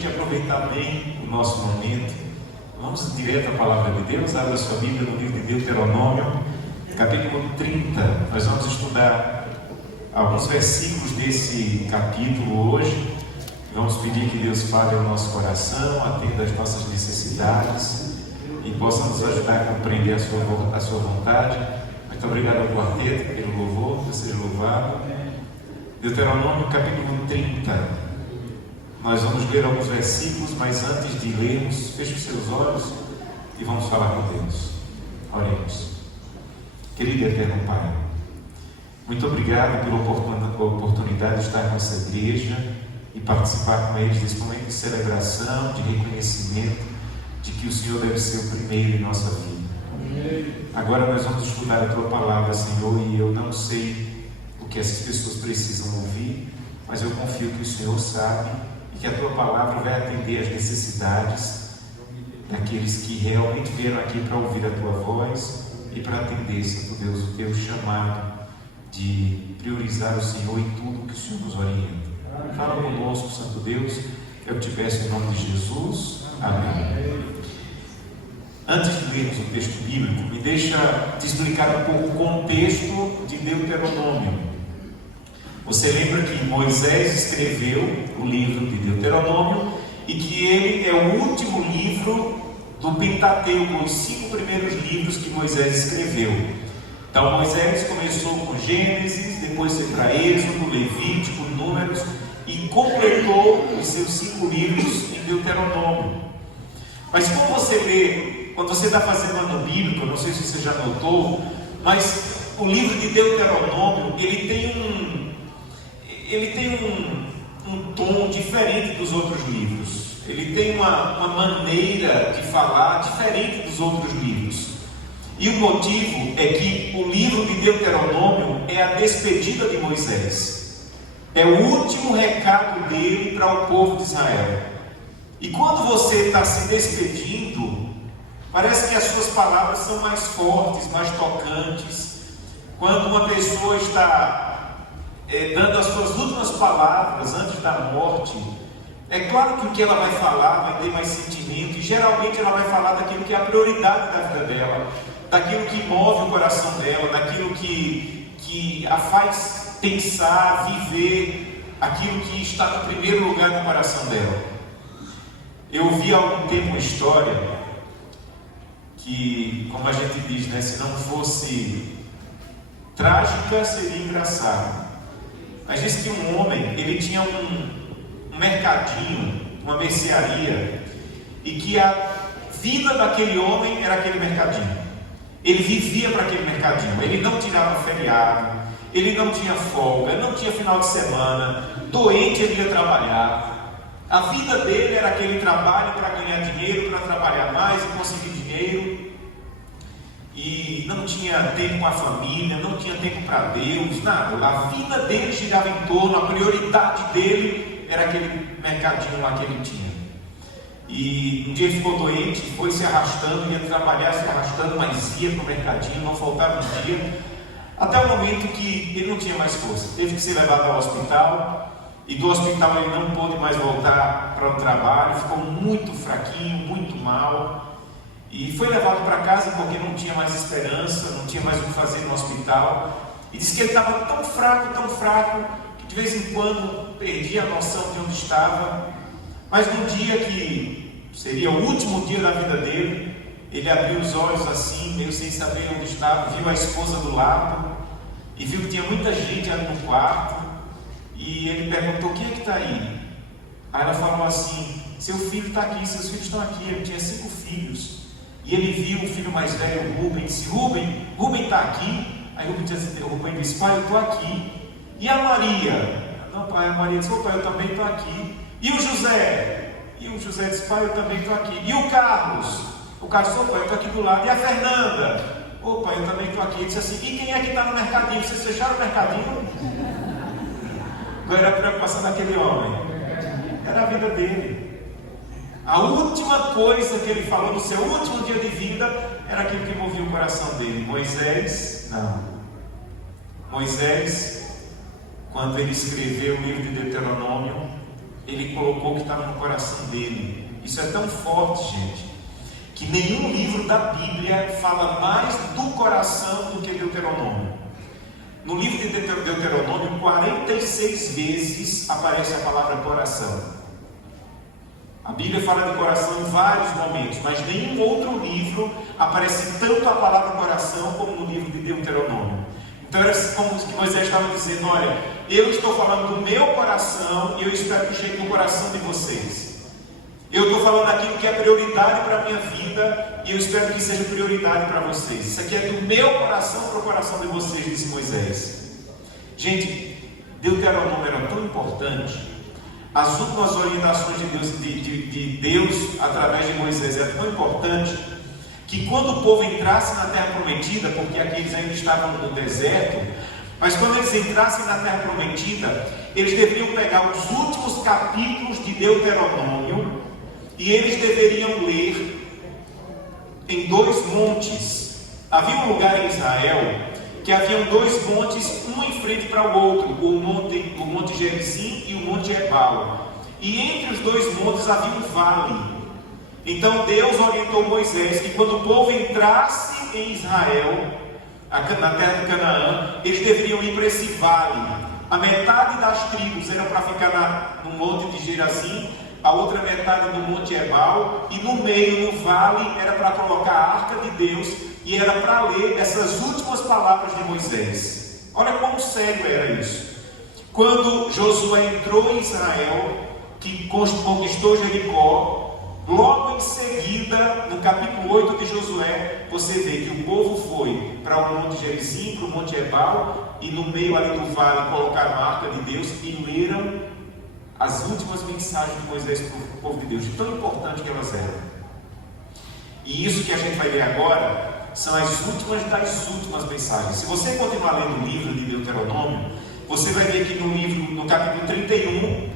gente aproveitar bem o nosso momento. Vamos direto à palavra de Deus. Abra a sua Bíblia no livro de Deuteronômio, capítulo 30. Nós vamos estudar alguns versículos desse capítulo hoje. Vamos pedir que Deus fale ao nosso coração, atenda às nossas necessidades e possa nos ajudar a compreender a sua vontade. Muito obrigado ao quarteto pelo louvor, que seja louvado. Deuteronômio capítulo 30. Nós vamos ler alguns versículos, mas antes de lermos, feche os seus olhos e vamos falar com Deus. Oremos. Querido e eterno Pai, muito obrigado pela oportunidade de estar nessa igreja e participar com eles desse momento de celebração, de reconhecimento de que o Senhor deve ser o primeiro em nossa vida. Agora nós vamos estudar a Tua Palavra, Senhor, e eu não sei o que essas pessoas precisam ouvir, mas eu confio que o Senhor sabe e que a Tua Palavra vai atender às necessidades daqueles que realmente vieram aqui para ouvir a Tua voz e para atender, Santo Deus, o Teu chamado de priorizar o Senhor em tudo que o Senhor nos orienta. Fala conosco, Santo Deus, eu te peço em nome de Jesus. Amém. Antes de lermos o texto bíblico, me deixa te explicar um pouco o contexto de Deuteronômio. Você lembra que Moisés escreveu o livro de Deuteronômio e que ele é o último livro do Pentateuco, os 5 primeiros livros que Moisés escreveu. Então Moisés começou com Gênesis, depois foi para Êxodo, Levítico, Números e completou os seus 5 livros em Deuteronômio. Mas como você vê, quando você está fazendo ano bíblico, não sei se você já notou, mas o livro de Deuteronômio, ele tem um tom diferente dos outros livros. Ele tem uma maneira de falar diferente dos outros livros. E o motivo é que o livro de Deuteronômio é a despedida de Moisés. É o último recado dele para o povo de Israel. E quando você está se despedindo, parece que as suas palavras são mais fortes, mais tocantes. Quando uma pessoa está dando as suas últimas palavras antes da morte, é claro que o que ela vai falar vai ter mais sentimento, e geralmente ela vai falar daquilo que é a prioridade da vida dela, daquilo que move o coração dela, daquilo que a faz pensar, viver, aquilo que está no primeiro lugar no coração dela. Eu ouvi há algum tempo uma história que, como a gente diz, né, se não fosse trágica, seria engraçado. Mas disse que um homem, ele tinha um mercadinho, uma mercearia, e que a vida daquele homem era aquele mercadinho. Ele vivia para aquele mercadinho, ele não tirava feriado, ele não tinha folga, ele não tinha final de semana, doente ele ia trabalhar. A vida dele era aquele trabalho para ganhar dinheiro, para trabalhar mais e conseguir dinheiro. E não tinha tempo com a família, não tinha tempo para Deus, nada. A vida dele girava em torno, a prioridade dele era aquele mercadinho lá que ele tinha. E um dia ele ficou doente, foi se arrastando, ia trabalhar se arrastando, mas ia para o mercadinho, não faltava um dia. Até o momento que ele não tinha mais força, teve que ser levado ao hospital. E do hospital ele não pôde mais voltar para o trabalho, ficou muito fraquinho, muito mal. E foi levado para casa porque não tinha mais esperança, não tinha mais o que fazer no hospital. E disse que ele estava tão fraco, que de vez em quando perdia a noção de onde estava. Mas no dia que seria o último dia da vida dele, ele abriu os olhos assim, meio sem saber onde estava, viu a esposa do lado e viu que tinha muita gente ali no quarto. E ele perguntou: quem é que está aí? Aí ela falou assim: seu filho está aqui, seus filhos estão aqui. Ele tinha 5 filhos. E ele viu o filho mais velho, o Rubem, disse: Rubem está aqui? Aí Rubem disse: pai, eu estou aqui. E a Maria? Não, pai, a Maria disse: pai, eu também estou aqui. E o José? E o José disse: pai, eu também estou aqui. E o Carlos? O Carlos disse: pai, eu estou aqui do lado. E a Fernanda? Pai, eu também estou aqui. Ele disse assim: e quem é que está no mercadinho? Vocês fecharam o mercadinho? Qual era a preocupação daquele homem? Era a vida dele. A última coisa que ele falou no seu último dia de vida era aquilo que movia o coração dele. Moisés, não. Moisés, quando ele escreveu o livro de Deuteronômio, ele colocou o que estava no coração dele. Isso é tão forte, gente, que nenhum livro da Bíblia fala mais do coração do que Deuteronômio. No livro de Deuteronômio, 46 vezes aparece a palavra coração. A Bíblia fala de coração em vários momentos, mas nenhum outro livro aparece tanto a palavra coração como no livro de Deuteronômio. Então era como que Moisés estava dizendo: olha, eu estou falando do meu coração e eu espero que chegue no coração de vocês. Eu estou falando aquilo que é prioridade para a minha vida e eu espero que seja prioridade para vocês. Isso aqui é do meu coração para o coração de vocês, disse Moisés. Gente, Deuteronômio era tão importante. As últimas orientações de Deus através de Moisés eram tão importantes que quando o povo entrasse na terra prometida, porque aqui eles ainda estavam no deserto, mas quando eles entrassem na terra prometida, eles deveriam pegar os últimos capítulos de Deuteronômio e eles deveriam ler em 2 montes. Havia um lugar em Israel que haviam 2 montes, um em frente para o outro, o monte Gerizim e o monte Ebal. E entre os 2 montes havia um vale. Então Deus orientou Moisés que quando o povo entrasse em Israel, na terra de Canaã, eles deveriam ir para esse vale. A metade das tribos era para ficar no monte de Gerizim, a outra metade no monte Ebal, e no meio, no vale, era para colocar a arca de Deus, e era para ler essas últimas palavras de Moisés. Olha como sério era isso. Quando Josué entrou em Israel, que conquistou Jericó, logo em seguida, no capítulo 8 de Josué, você vê que o povo foi para o monte Gerizim, para o monte Ebal, e no meio ali do vale colocaram a arca de Deus e leram as últimas mensagens de Moisés para o povo de Deus, tão importante que elas eram. E isso que a gente vai ler agora são as últimas das últimas mensagens. Se você continuar lendo o livro de Deuteronômio, você vai ver que no capítulo 31,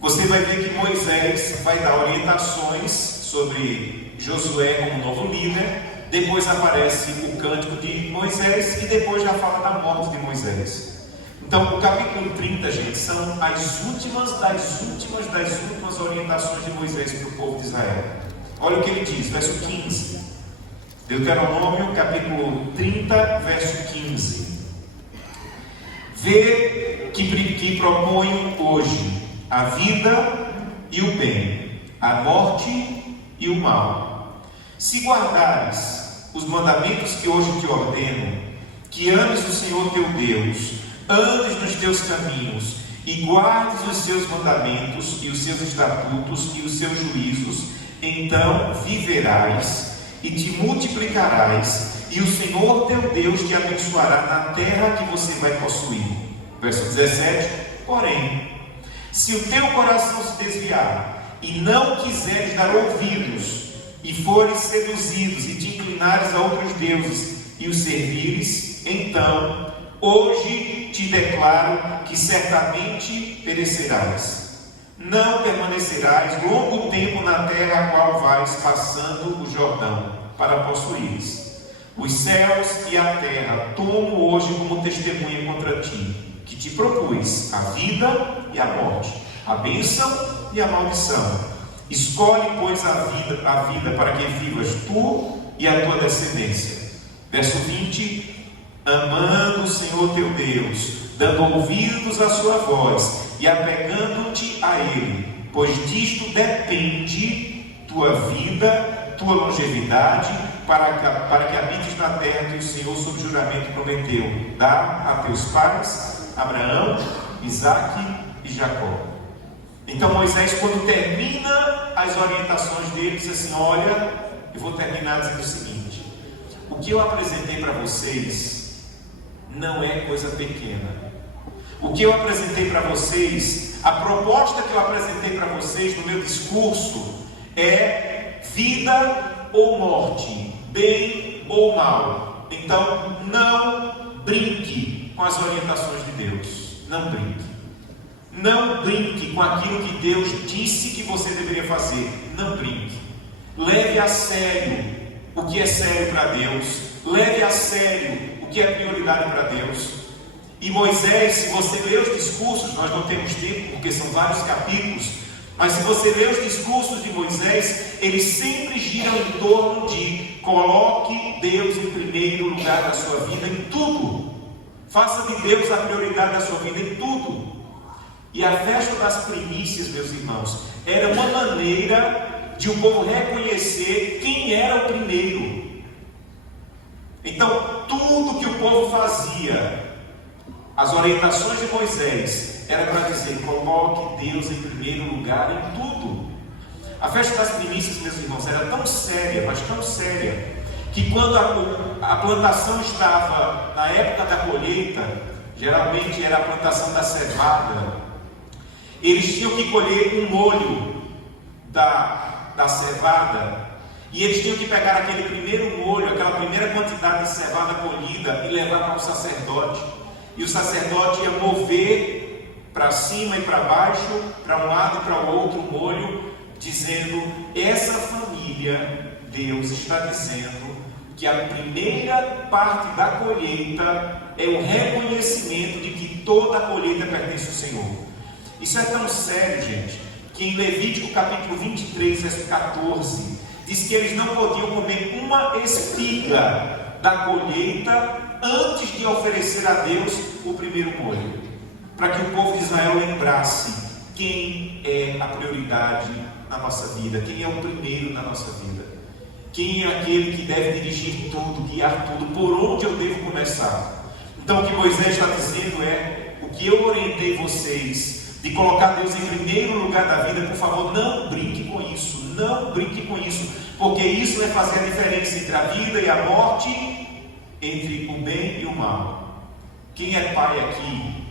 você vai ver que Moisés vai dar orientações sobre Josué como novo líder. Depois aparece o cântico de Moisés e depois já fala da morte de Moisés. Então o capítulo 30, gente, são as últimas das últimas orientações de Moisés para o povo de Israel. Olha o que ele diz, verso 15. Deuteronômio, capítulo 30, verso 15. Vê que proponho hoje a vida e o bem, a morte e o mal. Se guardares os mandamentos que hoje te ordeno, que ames o Senhor teu Deus, andes nos teus caminhos e guardes os seus mandamentos e os seus estatutos e os seus juízos, então viverás e te multiplicarás, e o Senhor teu Deus te abençoará na terra que você vai possuir. Verso 17. Porém, se o teu coração se desviar e não quiseres dar ouvidos, e fores seduzidos e te inclinares a outros deuses e os servires, então hoje te declaro que certamente perecerás. Não permanecerás longo tempo na terra a qual vais passando o Jordão para possuires. Os céus e a terra tomo hoje como testemunha contra ti, que te propus a vida e a morte, a bênção e a maldição. Escolhe, pois, a vida para que vivas tu e a tua descendência. Verso 20. Amando o Senhor teu Deus, dando ouvidos à sua voz e apegando-te a Ele, pois disto depende tua vida, tua longevidade, para que habites na terra que o Senhor, sob juramento, prometeu dar a teus pais, Abraão, Isaque e Jacó. Então Moisés, quando termina as orientações dele, diz assim: olha, eu vou terminar dizendo o seguinte: o que eu apresentei para vocês não é coisa pequena. O que eu apresentei para vocês, a proposta que eu apresentei para vocês no meu discurso é vida ou morte, bem ou mal. Então não brinque com as orientações de Deus. Não brinque. Não brinque com aquilo que Deus disse que você deveria fazer. Não brinque. Leve a sério o que é sério para Deus. Leve a sério o que é prioridade para Deus. E Moisés, se você ler os discursos, nós não temos tempo, porque são vários capítulos, Mas se você ler os discursos de Moisés, eles sempre giram em torno de coloque Deus em primeiro lugar da sua vida em tudo. Faça de Deus a prioridade da sua vida em tudo. E a festa das primícias, meus irmãos, era uma maneira de o povo reconhecer quem era o primeiro. Então, tudo que o povo fazia, as orientações de Moisés, era para dizer, coloque Deus em primeiro lugar em tudo. A festa das primícias, meus irmãos, era tão séria, mas tão séria, que quando a plantação estava na época da colheita, geralmente era a plantação da cevada, eles tinham que colher um molho da cevada, e eles tinham que pegar aquele primeiro molho, aquela primeira quantidade de cevada colhida e levar para o sacerdote. E o sacerdote ia mover para cima e para baixo, para um lado e para o outro o molho, dizendo, essa família, Deus está dizendo que a primeira parte da colheita é o reconhecimento de que toda a colheita pertence ao Senhor. Isso é tão sério, gente, que em Levítico capítulo 23, verso 14, diz que eles não podiam comer uma espiga da colheita antes de oferecer a Deus o primeiro molho, para que o povo de Israel lembrasse quem é a prioridade na nossa vida, quem é o primeiro na nossa vida, quem é aquele que deve dirigir tudo, guiar tudo, por onde eu devo começar. Então o que Moisés está dizendo é, o que eu orientei vocês, de colocar Deus em primeiro lugar da vida, por favor, não brinque com isso, não brinque com isso, porque isso vai fazer a diferença entre a vida e a morte, entre o bem e o mal. Quem é pai aqui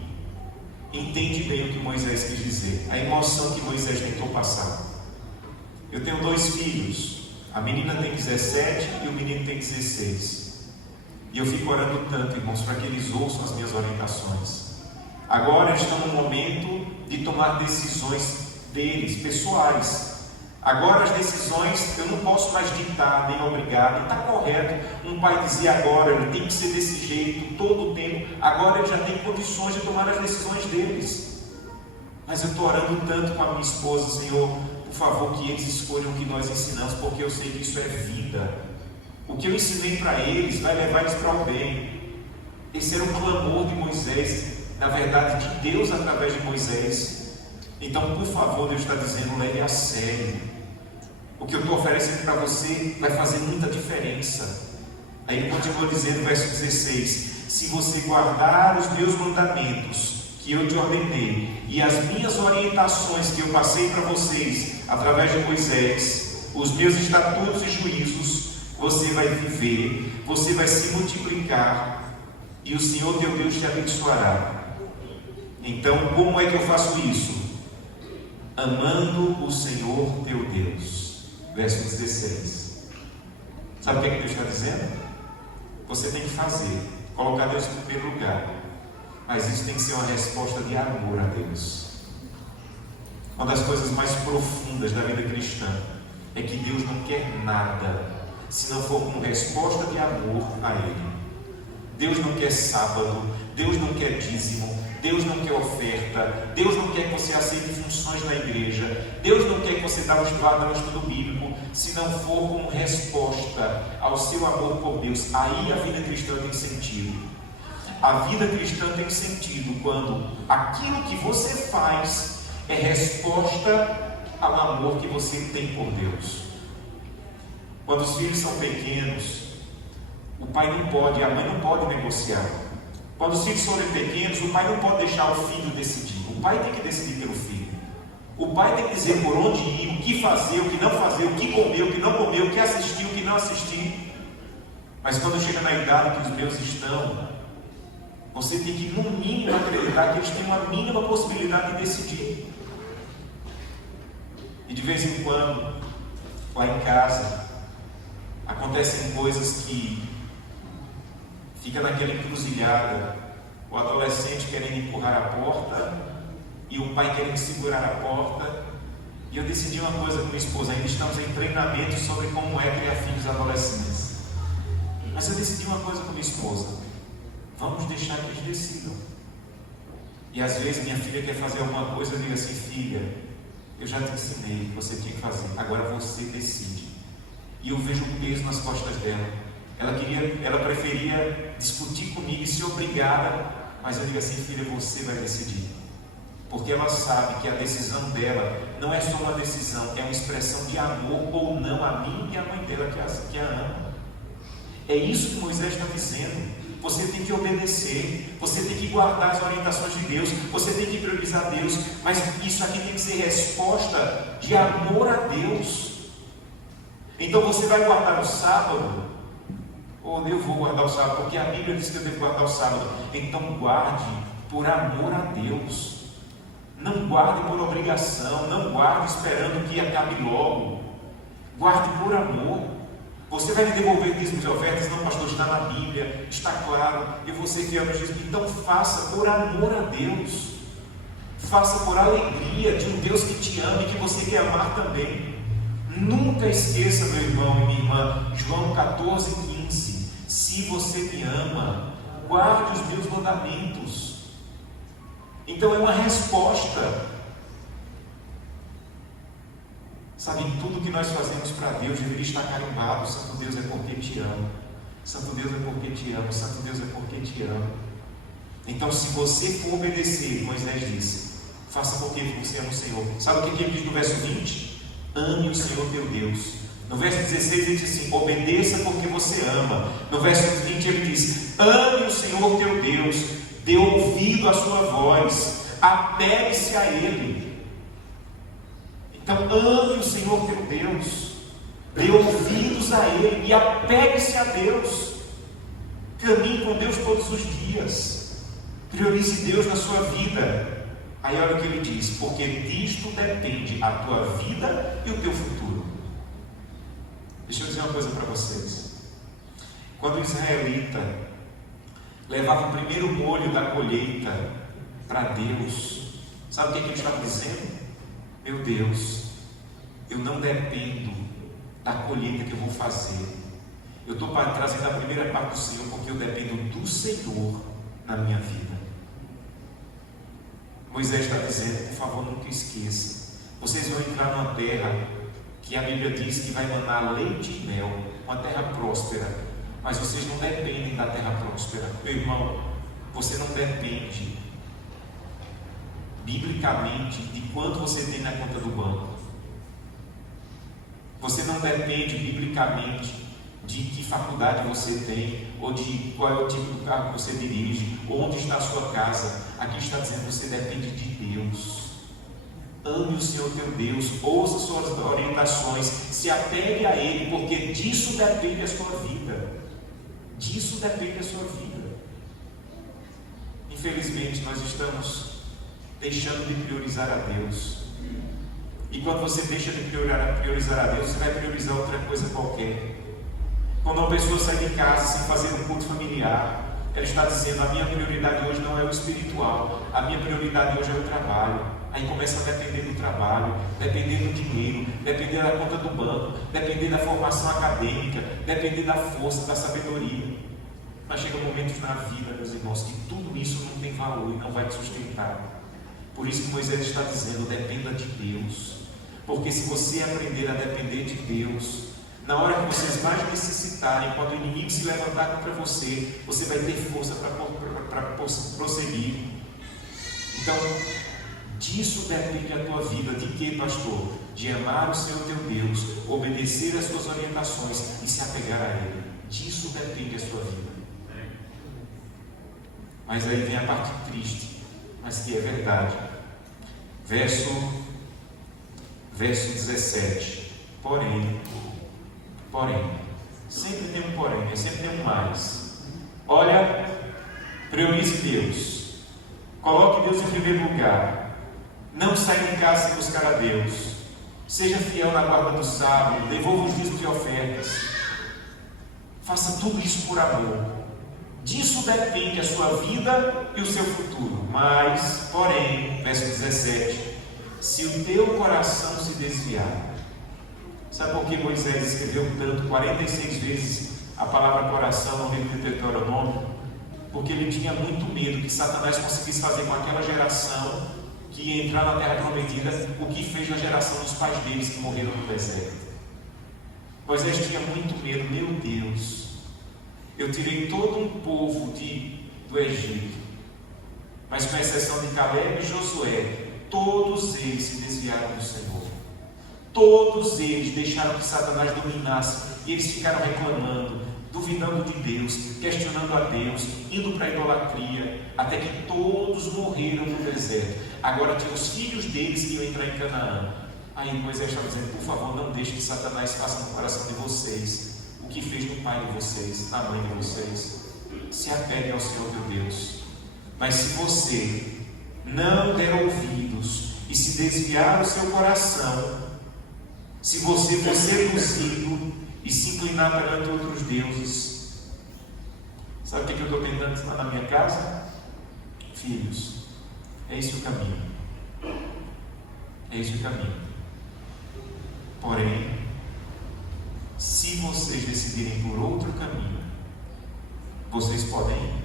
entende bem o que Moisés quis dizer, a emoção que Moisés tentou passar. Eu tenho 2 filhos, a menina tem 17 e o menino tem 16, e eu fico orando tanto, irmãos, para que eles ouçam as minhas orientações. Agora eles estão no momento de tomar decisões deles, pessoais. Agora as decisões eu não posso mais ditar, nem obrigar, e está correto um pai dizer agora, ele tem que ser desse jeito, todo o tempo. Agora ele já tem condições de tomar as decisões deles. Mas eu estou orando tanto com a minha esposa, Senhor, por favor, que eles escolham o que nós ensinamos, porque eu sei que isso é vida. O que eu ensinei para eles vai levar eles para o bem. Esse era o clamor de Moisés, na verdade de Deus através de Moisés. Então, por favor, Deus está dizendo, leve a sério. O que eu estou oferecendo para você vai fazer muita diferença. Aí ele continua dizendo, verso 16: se você guardar os meus mandamentos que eu te ordenei e as minhas orientações que eu passei para vocês através de Moisés, os meus estatutos e juízos, você vai viver, você vai se multiplicar e o Senhor teu Deus te abençoará. Então, como é que eu faço isso? Amando o Senhor teu Deus. Verso 16. Sabe o que Deus está dizendo? Você tem que fazer, colocar Deus em primeiro lugar, mas isso tem que ser uma resposta de amor a Deus. Uma das coisas mais profundas da vida cristã é que Deus não quer nada se não for como resposta de amor a Ele. Deus não quer sábado, Deus não quer dízimo, Deus não quer oferta, Deus não quer que você aceite funções na igreja, Deus não quer que você vá dar um estudo bíblico, se não for como resposta ao seu amor por Deus. Aí a vida cristã tem sentido. A vida cristã tem sentido quando aquilo que você faz é resposta ao amor que você tem por Deus. Quando os filhos são pequenos, o pai não pode, a mãe não pode negociar. Quando os filhos forem pequenos, o pai não pode deixar o filho decidir. O pai tem que decidir pelo filho. O pai tem que dizer por onde ir, o que fazer, o que não fazer, o que comer, o que não comer, o que assistir, o que não assistir. Mas quando chega na idade que os meus estão, você tem que, no mínimo, acreditar que eles têm uma mínima possibilidade de decidir. E de vez em quando, lá em casa, acontecem coisas que fica naquela encruzilhada, o adolescente querendo empurrar a porta e o pai querendo segurar a porta. E eu decidi uma coisa com minha esposa, ainda estamos em treinamento sobre como é criar filhos adolescentes, mas eu decidi uma coisa com minha esposa: vamos deixar que eles decidam. E às vezes minha filha quer fazer alguma coisa, eu digo assim: filha, Eu já te ensinei o que você tinha que fazer, agora você decide. E eu vejo um peso nas costas dela. Ela preferia discutir comigo e ser obrigada, mas eu digo assim: filha, você vai decidir. Porque ela sabe que a decisão dela não é só uma decisão, é uma expressão de amor ou não a mim e a mãe dela que a ama. É isso que Moisés está dizendo. Você tem que obedecer, você tem que guardar as orientações de Deus, você tem que priorizar Deus, mas isso aqui tem que ser resposta de amor a Deus. Então você vai guardar o sábado, ou eu vou guardar o sábado, porque a Bíblia diz que eu devo guardar o sábado. Então guarde por amor a Deus. Não guarde por obrigação, não guarde esperando que acabe logo. Guarde por amor. Você vai me devolver dízimos e ofertas? Não, pastor, está na Bíblia, está claro, eu vou ser fiel nos dízimos. Então faça por amor a Deus. Faça por alegria de um Deus que te ama e que você quer amar também. Nunca esqueça, meu irmão e minha irmã, João 14,15. Se você me ama, guarde os meus mandamentos. Então é uma resposta. Sabe, em tudo que nós fazemos para Deus deveria estar carimbado: Santo Deus é porque te amo, Santo Deus é porque te amo, Santo Deus é porque te amo. Então, se você for obedecer, Moisés disse, faça porque você ama o Senhor. Sabe o que ele diz no verso 20? Ame o Senhor teu Deus. No verso 16 ele diz assim: obedeça porque você ama. No verso 20 ele diz: ame o Senhor teu Deus, dê ouvido à sua voz, apegue-se a Ele. Então ame o Senhor teu Deus, dê ouvidos a Ele e apegue-se a Deus. Caminhe com Deus todos os dias, priorize Deus na sua vida. Aí olha o que ele diz: porque disto depende a tua vida e o teu futuro. Deixa eu dizer uma coisa para vocês. Quando o israelita levava o primeiro molho da colheita para Deus, sabe o que ele estava dizendo? Meu Deus, eu não dependo da colheita que eu vou fazer. Eu estou trazendo a primeira parte do Senhor porque eu dependo do Senhor na minha vida. Moisés está dizendo: por favor, nunca esqueça. Vocês vão entrar numa terra que a Bíblia diz que vai manar leite e mel, uma terra próspera. Mas vocês não dependem da terra próspera. Meu irmão, você não depende biblicamente de quanto você tem na conta do banco. Você não depende biblicamente de que faculdade você tem, ou de qual é o tipo de carro que você dirige, ou onde está a sua casa. Aqui está dizendo que você depende de Deus. Ame o Senhor teu Deus, ouça suas orientações, se apegue a Ele, porque disso depende a sua vida. Disso depende a sua vida. Infelizmente nós estamos deixando de priorizar a Deus. E quando você deixa de priorizar a Deus, você vai priorizar outra coisa qualquer. Quando uma pessoa sai de casa sem fazer um culto familiar, ela está dizendo: a minha prioridade hoje não é o espiritual, a minha prioridade hoje é o trabalho. Aí começa a depender do trabalho, depender do dinheiro, depender da conta do banco, depender da formação acadêmica, depender da força, da sabedoria. Mas chega momentos na vida, meus irmãos, que tudo isso não tem valor e não vai te sustentar. Por isso que Moisés está dizendo: dependa de Deus. Porque se você aprender a depender de Deus, na hora que vocês mais necessitarem, quando o inimigo se levantar contra você, você vai ter força para prosseguir. Então, disso depende a tua vida. De que, pastor? De amar o Senhor teu Deus, obedecer às suas orientações e se apegar a Ele. Disso depende a sua vida. Mas aí vem a parte triste, mas que é verdade. Verso 17. Porém, sempre tem um porém, sempre tem um mais. Olha, priorize Deus, coloque Deus em primeiro lugar, não saia de casa sem buscar a Deus, seja fiel na guarda do sábado, devolva os dízimos e ofertas, faça tudo isso por amor. Disso depende a sua vida e o seu futuro. Mas, porém, verso 17, se o teu coração se desviar. Sabe por que Moisés escreveu tanto, 46 vezes, a palavra coração no livro de Deuteronômio? Porque ele tinha muito medo que Satanás conseguisse fazer com aquela geração que ia entrar na terra prometida, o que fez na geração dos pais deles que morreram no deserto. Moisés tinha muito medo. Meu Deus, eu tirei todo um povo do Egito, mas com exceção de Caleb e Josué, todos eles se desviaram do Senhor. Todos eles deixaram que Satanás dominasse, e eles ficaram reclamando, duvidando de Deus, questionando a Deus, indo para a idolatria, até que todos morreram no deserto. Agora tinha os filhos deles que iam entrar em Canaã. Aí Moisés está dizendo: por favor, não deixe que Satanás faça no coração de vocês o que fez no pai de vocês, na mãe de vocês. Se apeguem ao Senhor teu Deus. Mas se você não der ouvidos e se desviar o seu coração, se você for seduzido e se inclinar perante outros deuses, sabe o que eu estou tentando ensinar na minha casa? Filhos, é esse o caminho. É esse o caminho. Porém, se vocês decidirem por outro caminho, vocês podem ir.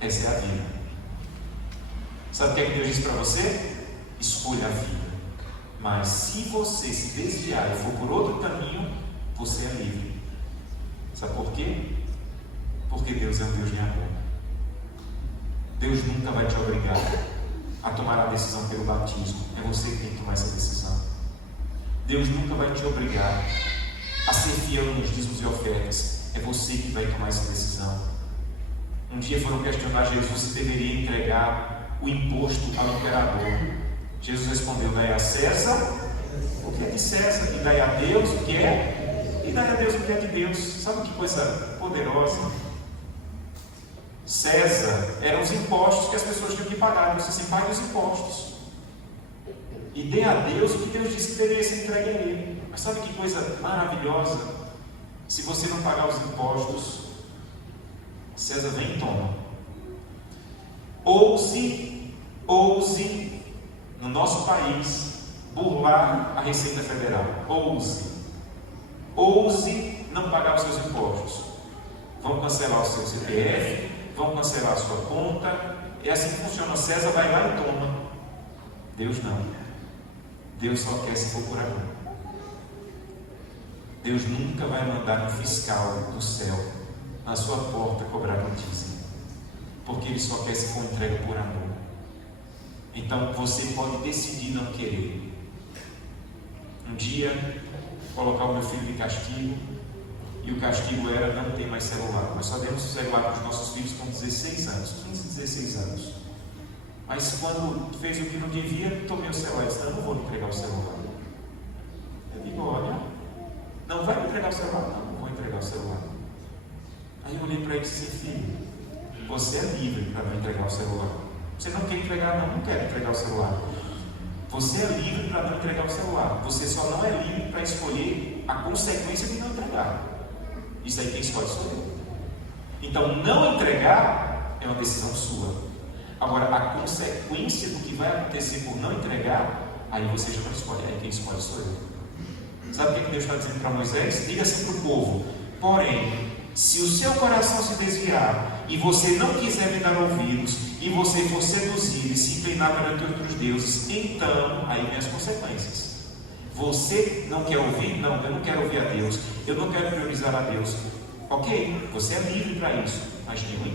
Essa é a vida. Sabe o que é que Deus diz para você? Escolha a vida. Mas se você se desviar e for por outro caminho, você é livre. Sabe por quê? Porque Deus é um Deus de amor. Deus nunca vai te obrigar a tomar a decisão pelo batismo. É você que tem que tomar essa decisão. Deus nunca vai te obrigar a ser fiel nos dízimos e ofertas. É você que vai tomar essa decisão. Um dia foram questionar Jesus se deveria entregar o imposto ao imperador. Jesus respondeu: dai a César o que é de César, e dai a Deus o que é, e dai a Deus o que é de Deus. Sabe que coisa poderosa? César eram os impostos que as pessoas tinham que pagar. Você se paga os impostos e dê a Deus o que Deus disse que deveria ser entregue a Ele. Mas sabe que coisa maravilhosa? Se você não pagar os impostos, César vem e toma. Ouse, no nosso país, burlar a Receita Federal. Ouse não pagar os seus impostos. Vão cancelar o seu CPF, vão cancelar a sua conta. É assim que funciona. César vai lá e toma. Deus não. Deus só quer se for por amor. Deus nunca vai mandar um fiscal do céu na sua porta cobrar um dízimo, porque Ele só quer se for entregue por amor. Então você pode decidir não querer. Um dia, colocar o meu filho de castigo, e o castigo era não ter mais celular. Nós só demos o celular para os nossos filhos com 16 anos, 15, 16 anos. Mas quando fez o que não devia, tomei o celular e disse: não vou entregar o celular. Eu digo: olha, não vai me entregar o celular? Não vou entregar o celular. Aí eu olhei para ele e disse: filho, você é livre para não entregar o celular. Você não quer entregar? Não quero entregar o celular. Você é livre para não entregar o celular. Você só não é livre para escolher a consequência de não entregar. Isso aí quem escolhe sou eu. Então não entregar é uma decisão sua. Agora a consequência do que vai acontecer por não entregar, aí você já não escolhe. Aí quem escolhe sou eu. Sabe o que Deus está dizendo para Moisés? Diga assim para o povo: porém, se o seu coração se desviar e você não quiser me dar ouvidos, e você for seduzido e se inclinar perante outros deuses, então, aí vem as consequências. Você não quer ouvir? Não, eu não quero ouvir a Deus, eu não quero priorizar a Deus. Ok, você é livre para isso, mas digo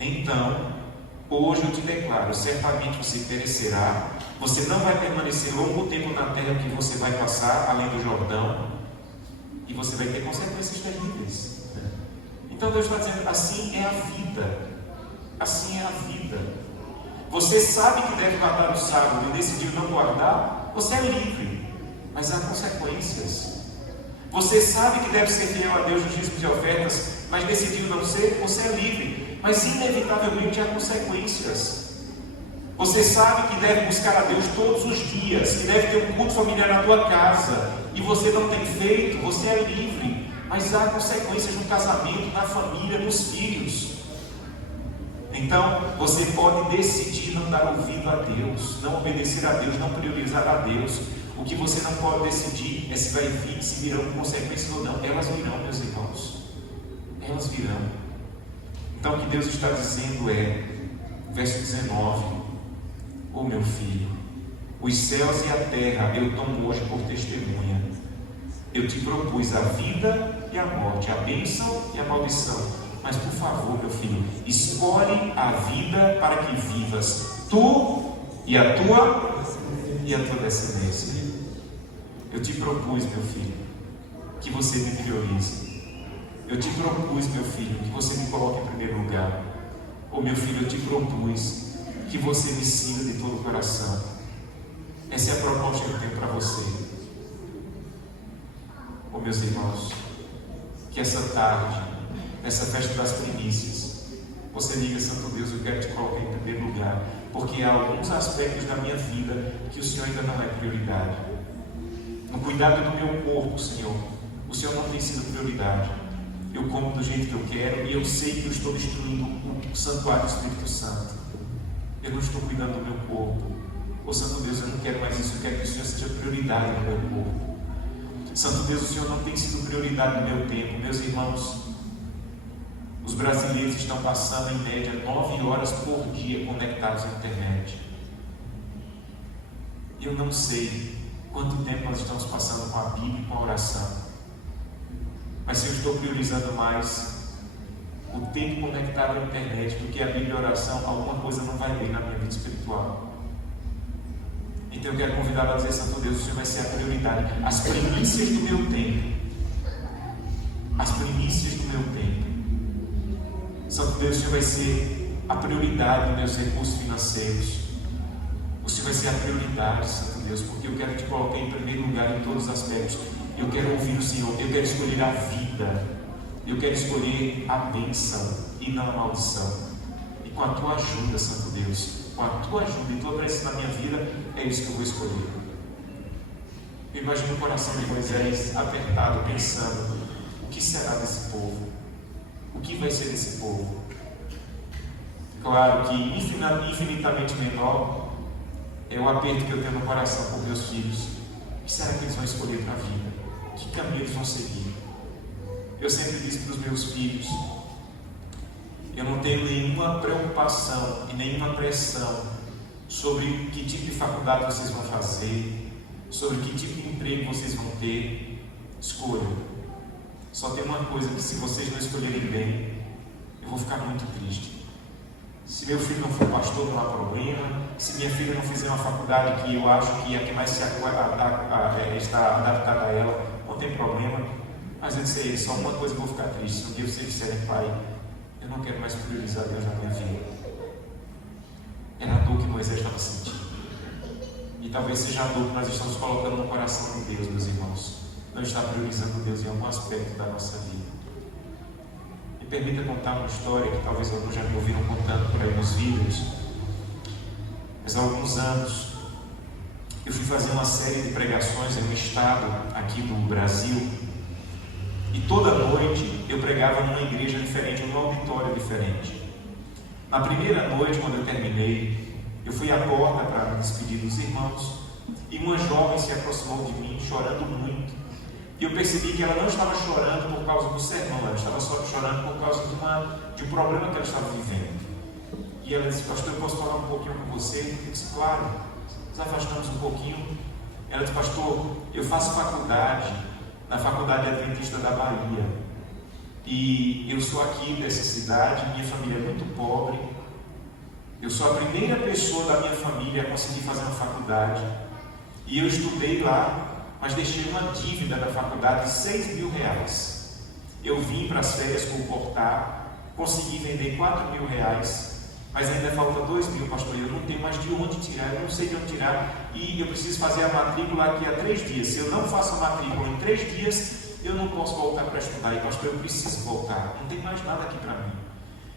então, hoje eu te declaro: certamente você perecerá, você não vai permanecer longo tempo na terra que você vai passar, além do Jordão, e você vai ter consequências terríveis. Então Deus está dizendo: assim é a vida. Assim é a vida. Você sabe que deve guardar o sábado e decidiu não guardar, você é livre, mas há consequências. Você sabe que deve ser fiel a Deus nos dízimos e ofertas, mas decidiu não ser, você é livre, mas inevitavelmente há consequências. Você sabe que deve buscar a Deus todos os dias, que deve ter um culto familiar na tua casa, e você não tem feito, você é livre, mas há consequências no casamento, na família, nos filhos. Então, você pode decidir não dar ouvido a Deus, não obedecer a Deus, não priorizar a Deus. O que você não pode decidir é se vai vir, se virão consequências ou não. Elas virão, meus irmãos. Elas virão. Então, o que Deus está dizendo é, verso 19: Oh meu filho, os céus e a terra eu tomo hoje por testemunha. Eu te propus a vida e a morte, a bênção e a maldição. Mas por favor, meu filho, escolhe a vida para que vivas, tu e a tua descendência. Eu te propus, meu filho, que você me priorize. Eu te propus, meu filho, que você me coloque em primeiro lugar. Oh meu filho, eu te propus que você me siga de todo o coração. Essa é a proposta que eu tenho para você. Oh meus irmãos, que essa tarde, essa festa das primícias, você diga: Santo Deus, eu quero te colocar em primeiro lugar, porque há alguns aspectos da minha vida que o Senhor ainda não é prioridade. No cuidado do meu corpo, Senhor, o Senhor não tem sido prioridade. Eu como do jeito que eu quero e eu sei que eu estou destruindo o santuário do Espírito Santo. Eu não estou cuidando do meu corpo. Oh Santo Deus, eu não quero mais isso, eu quero que o Senhor seja prioridade no meu corpo. Santo Deus, o Senhor não tem sido prioridade no meu tempo. Meus irmãos, os brasileiros estão passando em média 9 horas por dia conectados à internet. Eu não sei quanto tempo nós estamos passando com a Bíblia e com a oração, mas se eu estou priorizando mais o tempo conectado à internet do que a Bíblia e a oração, alguma coisa não vai bem na minha vida espiritual. Então eu quero convidá-lo a dizer: Santo Deus, o Senhor vai ser a prioridade. As primícias do meu tempo. As primícias do meu tempo. Santo Deus, o Senhor vai ser a prioridade dos meus recursos financeiros. O Senhor vai ser a prioridade, Santo Deus, porque eu quero te colocar em primeiro lugar em todos os aspectos. Eu quero ouvir o Senhor, eu quero escolher a vida, eu quero escolher a bênção e não a maldição. E com a tua ajuda, Santo Deus, com a tua ajuda e tua presença na minha vida, é isso que eu vou escolher. Eu imagino o coração de Moisés apertado, pensando: o que será desse povo? O que vai ser desse povo? Claro que infinitamente menor é o aperto que eu tenho no coração por meus filhos. O que será que eles vão escolher para a vida? Que caminho eles vão seguir? Eu sempre disse para os meus filhos: eu não tenho nenhuma preocupação e nenhuma pressão sobre que tipo de faculdade vocês vão fazer, sobre que tipo de emprego vocês vão ter. Escolham. Só tem uma coisa: que se vocês não escolherem bem, eu vou ficar muito triste. Se meu filho não for pastor, não há problema. Se minha filha não fizer uma faculdade que eu acho que é a que mais está adaptada a ela, não tem problema. Mas eu disse a ele: só uma coisa que eu vou ficar triste: se um dia vocês disserem: pai, eu não quero mais priorizar Deus na minha vida. Era a dor que Moisés estava sentindo. E talvez seja a dor que nós estamos colocando no coração de Deus, meus irmãos. Não está priorizando Deus em algum aspecto da nossa vida. Me permita contar uma história que talvez alguns já me ouviram contando por aí nos vídeos. Mas há alguns anos eu fui fazer uma série de pregações em um estado aqui do Brasil. E toda noite eu pregava numa igreja diferente, num auditório diferente. Na primeira noite, quando eu terminei, eu fui à porta para me despedir dos irmãos, e uma jovem se aproximou de mim, chorando muito. E eu percebi que ela não estava chorando por causa do sermão, ela estava só chorando por causa de um problema que ela estava vivendo. E ela disse: pastor, eu posso falar um pouquinho com você? Eu disse: claro. Nos afastamos um pouquinho. Ela disse: pastor, eu faço faculdade na Faculdade Adventista da Bahia, e eu sou aqui dessa cidade, minha família é muito pobre, eu sou a primeira pessoa da minha família a conseguir fazer uma faculdade, e eu estudei lá, mas deixei uma dívida da faculdade de R$6.000. Eu vim para as férias comportar, consegui vender R$4.000, mas ainda falta R$2.000, pastor. Eu não tenho mais de onde tirar, eu não sei de onde tirar, e eu preciso fazer a matrícula aqui a 3 dias. Se eu não faço a matrícula em 3 dias, eu não posso voltar para estudar. E pastor, eu preciso voltar, não tem mais nada aqui para mim.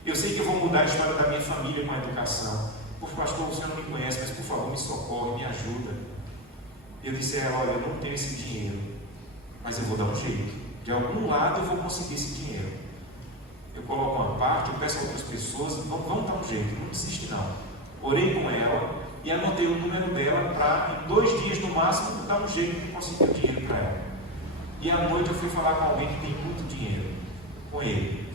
Eu sei que eu vou mudar a história da minha família com a educação. Pastor, o senhor não me conhece, mas por favor me socorre, me ajuda. Eu disse a ela: olha, eu não tenho esse dinheiro, mas eu vou dar um jeito. De algum lado eu vou conseguir esse dinheiro. Eu coloco uma parte, eu peço a outras pessoas: vamos dar um jeito, não desiste não. Orei com ela e anotei o número dela para, em 2 dias no máximo, dar um jeito de conseguir o dinheiro para ela. E à noite eu fui falar com alguém que tem muito dinheiro, com ele.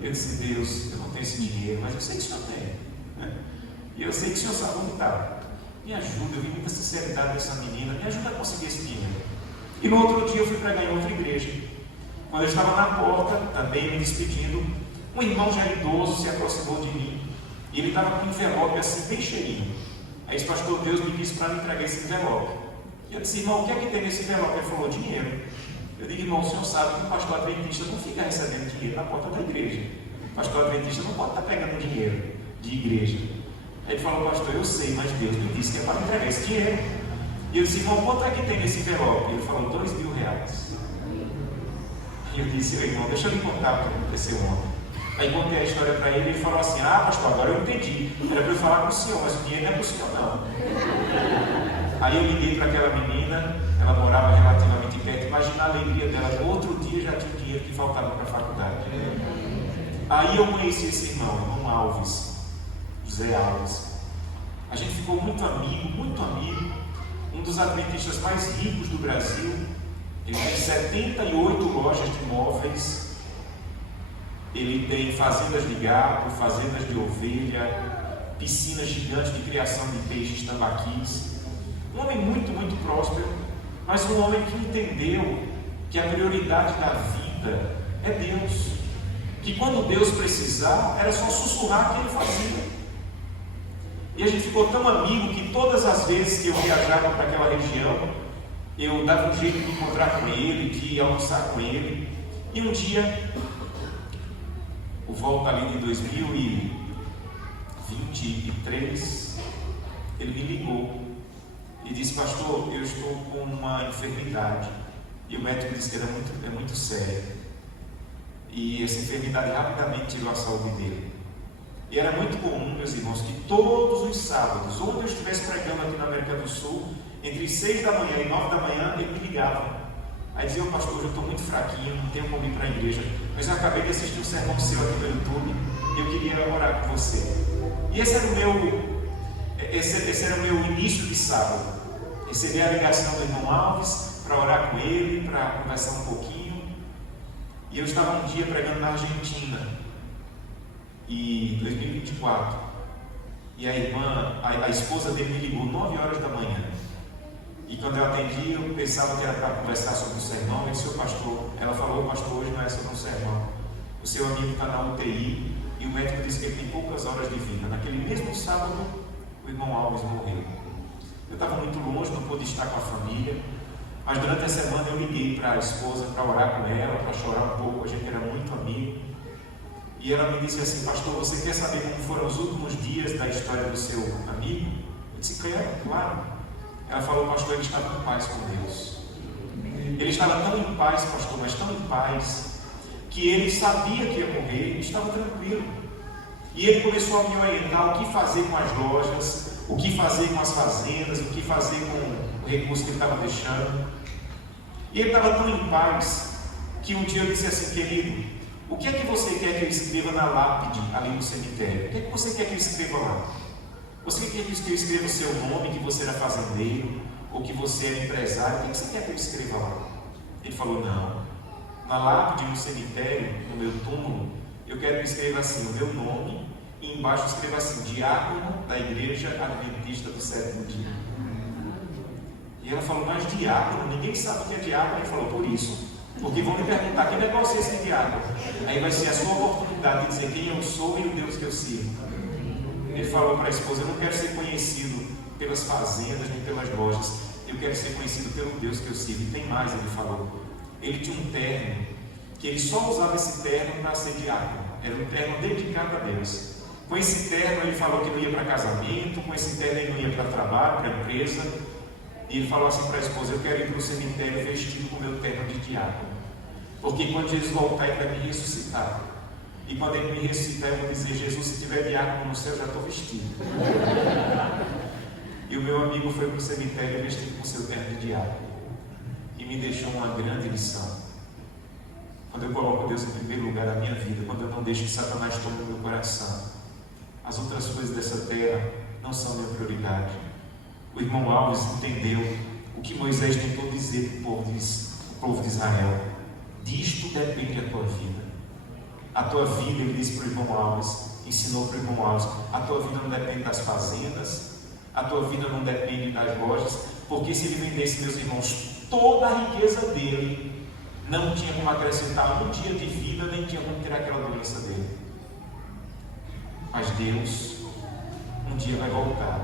Eu disse: Deus, eu não tenho esse dinheiro, mas eu sei que o senhor tem, né? E eu sei que o senhor sabe onde está. me ajuda, eu vi muita sinceridade dessa menina, me ajuda a conseguir esse dinheiro. E no outro dia eu fui pregar em outra igreja. Quando eu estava na porta, também me despedindo, um irmão já idoso se aproximou de mim, e ele estava com um envelope assim, bem cheinho. Aí disse, pastor, Deus me disse para me entregar esse envelope. E eu disse, irmão, o que é que tem nesse envelope? Ele falou, dinheiro. Eu digo, irmão, o senhor sabe que o pastor adventista não fica recebendo dinheiro na porta da igreja. O pastor adventista não pode estar pegando dinheiro de igreja. Aí ele falou, pastor, eu sei, mas Deus me disse que é para entregar esse dinheiro. E eu disse, irmão, quanto é que tem nesse envelope? Ele falou, R$2.000. E eu disse, irmão, deixa eu lhe contar o que aconteceu ontem. Aí contei a história para ele e ele falou assim, pastor, agora eu entendi. Era para eu falar com o senhor, mas o dinheiro não é para o senhor não. Aí eu liguei para aquela menina, ela morava relativamente perto, imagina a alegria dela, no outro dia já tinha o dinheiro que faltava para a faculdade. Aí eu conheci esse irmão Alves, José Alves. A gente ficou muito amigo, um dos adventistas mais ricos do Brasil. Ele tem 78 lojas de imóveis, ele tem fazendas de gado, fazendas de ovelha, piscinas gigantes de criação de peixes tambaquis. Um homem muito próspero, mas um homem que entendeu que a prioridade da vida é Deus. Que quando Deus precisar, era só sussurrar que ele fazia. E a gente ficou tão amigo que todas as vezes que eu viajava para aquela região, eu dava um jeito de encontrar com ele, de almoçar com ele. E um dia, por volta ali de 2023, ele me ligou e disse, pastor, eu estou com uma enfermidade. E o médico disse que é muito séria. E essa enfermidade rapidamente tirou a saúde dele. E era muito comum, meus irmãos, que todos os sábados, onde eu estivesse pregando aqui na América do Sul, entre 6 da manhã e 9 da manhã, ele me ligava. Aí dizia, pastor, hoje eu estou muito fraquinho, não tenho como ir para a igreja, mas eu acabei de assistir um sermão seu aqui no YouTube e eu queria orar com você. E esse era o meu início de sábado. Recebi a ligação do irmão Alves para orar com ele, para conversar um pouquinho. E eu estava um dia pregando na Argentina, em 2024. E a esposa dele me ligou 9 horas da manhã. E quando eu atendi, eu pensava que era para conversar sobre o sermão. Eu disse, pastor, ela falou, pastor, hoje não é sobre um sermão. O seu amigo está na UTI e o médico disse que ele tem poucas horas de vida. Naquele mesmo sábado, o irmão Alves morreu. Eu estava muito longe, não pude estar com a família, mas durante a semana eu liguei para a esposa para orar com ela, para chorar um pouco. A gente era muito amigo. E ela me disse assim, pastor, você quer saber como foram os últimos dias da história do seu amigo? Eu disse, claro. Ela falou, pastor, ele estava em paz com Deus. Ele estava tão em paz, pastor, mas tão em paz, que ele sabia que ia morrer e estava tranquilo. E ele começou a me orientar o que fazer com as lojas, o que fazer com as fazendas, o que fazer com o recurso que ele estava deixando. E ele estava tão em paz, que um dia eu disse assim, querido, o que é que você quer que eu escreva na lápide ali no cemitério? O que é que você quer que eu escreva lá? Você quer que eu escreva o seu nome, que você era fazendeiro, ou que você era empresário? O que você quer que eu escreva lá? Ele falou, não. Na lápide, no cemitério, no meu túmulo, eu quero que escreva assim, o meu nome, e embaixo escreva assim, diácono da Igreja Adventista do Sétimo Dia. E ela falou, mas diácono? Ninguém sabe o que é diácono. Ele falou, por isso. Porque vão me perguntar, que negócio é esse de diácono? Aí vai ser a sua oportunidade de dizer quem eu sou e o Deus que eu sirvo. Ele falou para a esposa, eu não quero ser conhecido pelas fazendas nem pelas lojas, eu quero ser conhecido pelo Deus que eu sirvo. E tem mais, ele falou, ele tinha um terno, que ele só usava esse terno para ser diácono, era um terno dedicado a Deus. Com esse terno ele falou que não ia para casamento, com esse terno ele não ia para trabalho, para empresa, e ele falou assim para a esposa, eu quero ir para o cemitério vestido com o meu terno de diácono, porque quando Jesus voltar ele vai me ressuscitar. E quando ele me ressuscitar, eu vou dizer, Jesus, se tiver diácono no céu, eu já estou vestido. E o meu amigo foi para o cemitério vestido com seu terno de diácono. E me deixou uma grande lição. Quando eu coloco Deus em primeiro lugar na minha vida, quando eu não deixo que Satanás tome o meu coração, as outras coisas dessa terra não são minha prioridade. O irmão Alves entendeu o que Moisés tentou dizer para o povo de Israel. Disto depende a tua vida. A tua vida, ele disse para o irmão Alves, ensinou para o irmão Alves, a tua vida não depende das fazendas, a tua vida não depende das lojas, porque se ele vendesse, meus irmãos, toda a riqueza dele, não tinha como acrescentar um dia de vida, nem tinha como tirar aquela doença dele. Mas Deus um dia vai voltar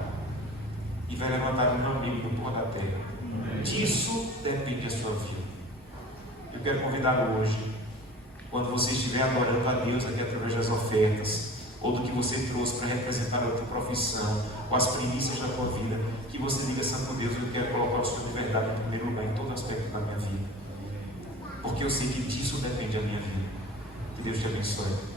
e vai levantar um amigo do pó da terra. Disso depende a sua vida. Eu quero convidá-lo hoje, quando você estiver adorando a Deus aqui através das ofertas, ou do que você trouxe para representar a tua profissão, ou as primícias da tua vida, que você diga: Santo Deus, eu quero colocar o Senhor de verdade em primeiro lugar em todo aspecto da minha vida, porque eu sei que disso depende a minha vida. Que Deus te abençoe.